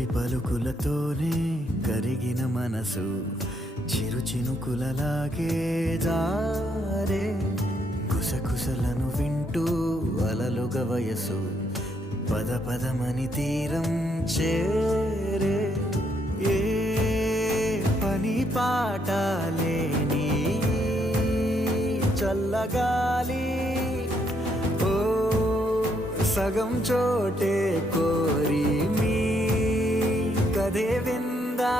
తొలి పలుకులతోనే కరిగిన మనసు చిరు చినుకులలాగే జారే కుసకుసలను వింటూ అలలుగ వయసు పద పదమని తీరం చేరే ఏ పని పాట లేని చల్లగాలి ఓ సగం చోటే కోరి మీ కథే విందా